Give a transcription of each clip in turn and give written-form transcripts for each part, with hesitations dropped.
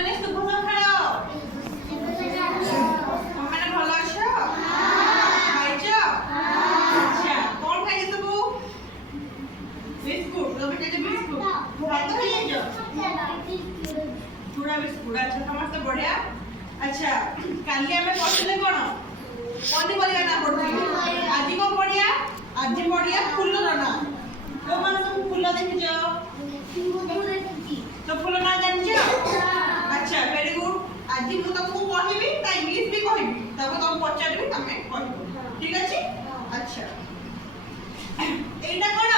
ମାନେ ଶୁଭ ସକାଳ। ତମେ ଭଲ ଅଛ? ଖାଇଛ? ଆଚ୍ଛା କଣ ଖାଇଛ ସବୁ? ବିସ୍କୁଟ। ତମେ ଖାଇଛ ବିସ୍କୁଟ? ଭାତ ଖାଇଛ? ଚୁଡ଼ା ବିସ୍କୁଟ। ଆଚ୍ଛା ସମସ୍ତେ ବଢିଆ। ଆଚ୍ଛା କାଲି ଆମେ ପଢିଥିଲେ କଣ? ପନିପରିବା ନା ପଢିଥିଲେ। ଆଜି କଣ ପଢିଆ? ଆଜି ପଢିଆ ଫୁଲର ନା। କୋଉମାନେ ସବୁ ଫୁଲ ଦେଖିଛ? तो फुल ना जानछ? अच्छा वेरी गुड। आज मु तुमको कहबी ता इंग्लिश भी कहबी तब तुम पचारबी तमे कहबो ठीक अछि? अच्छा एटा कोन?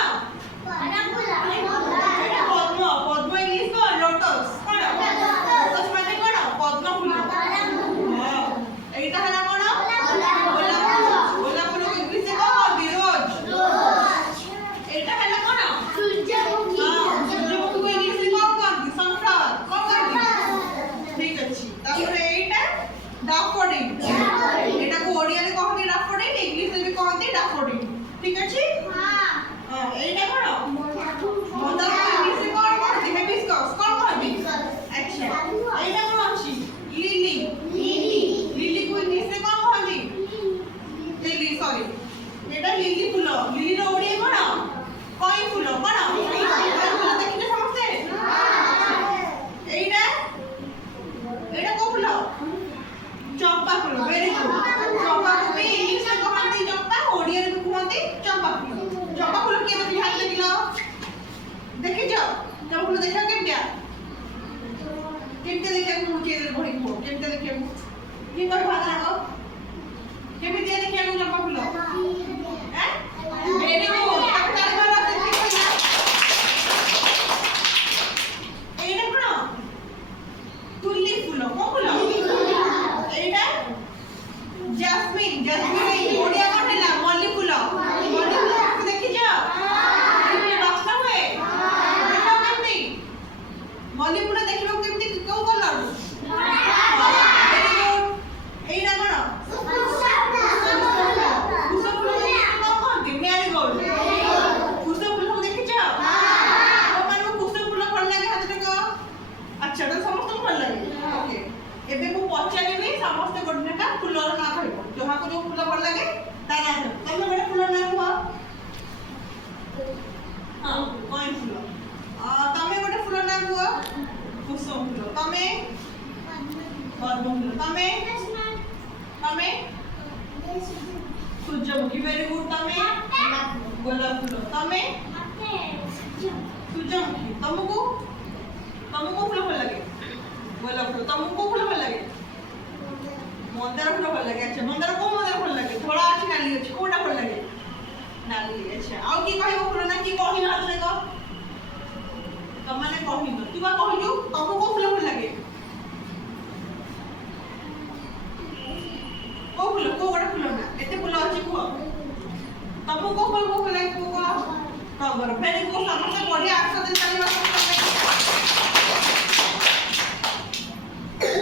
पद्म। पद्म इंग्लिश को लोटस कोन? लोटस माने कोन? पद्म फूल। हां एटा हला कोन? गोलाप फूल। गोलाप फूल को इंग्लिश को रोज। एटा हला कोन? सूरजमुखी। सूरजमुखी को इंग्लिश को sunflower कोन कहबी? ठीक अछि। तापर एटा डैफोडिल। एटा को ओडिया रे कहती डैफोडिल, इंग्लिश रे भी कहती डैफोडिल। ठीक अछि? हां एटा कोन? मंदार को इंग्लिश रे कोन कहती? हिबिस्कस कोन कहबी? अच्छा एटा कोन अछि? लिली। लिली को इंग्लिश रे कोन कहती? लिली सॉरी एटा लिली फूल। लिली रो ओडिया कोन? कोई फूल कोन? फूल देखिले समझते? एटा एटा को फूल? चंपा फूल। Very good. चंपा को भी इंग्लिश में कहती चंपा, ओडिया रे कहती चंपा फूल। चंपा फूल के देखि हाथ देखिलो? देखिजो चंपा फूल देखा केमतिया? केमते देखा को मुझे बढी को केमते देखा को की कर भाषा को केमतिया देखा को चंपा फूल? हैं? Very good. आपका घर से ठीक है। एटा कोन? तुली फूल। को फूल? एटा जैस्मिन। जैस्मिन ओडिया कोन हैला? मल्ली फूल। मल्ली फूल देखिजो? केमते रक्त हुए? देखा केमती? मल्ली फूल देखिबो केमती को कलर? Very good. एटा कोन? कुसुम फूल को कहती मैरीगोल्ड। कुसुम फूल देखिजो? तो माने कुसुम फूल भल लागे हाथ देखो? अच्छा तो समस्त भल लागे। ओके एबे को पचारिबी समस्त गोटे का फूलर ना कहबो। जहा को जो फूल भल लागे ता ना कहबो। तमे गोटे फूलर ना कहबो? हां कोई फूल? तमे गोटे फूलर ना कहबो? कुसुम फूल। तमे? पद्म फूल। तमे? तमे? सूरजमुखी। Very good. तमे? गोलाप फूल। तमे? सूरजमुखी। तुमको तुमको फूल भल लागे? गोलाप फूल। तुमको फूल भल लागे? मंदार फूल भल लागे। अच्छा मंदार को मंदार भल लागे? धोला अछि नाली अछि कोटा भल लागे? नाली। अच्छा आउ की कहबो फूल ना की कहि हाथ देखो? त माने कहि न तू बा कहिजु तुमको फूल भल लागे? को फूल को गोटे फूल ना एते फूल अछि को? तुमको फूल को भल लागे को? टगर। Very good. समस्त बढ़िया आंसर दे चलिबा।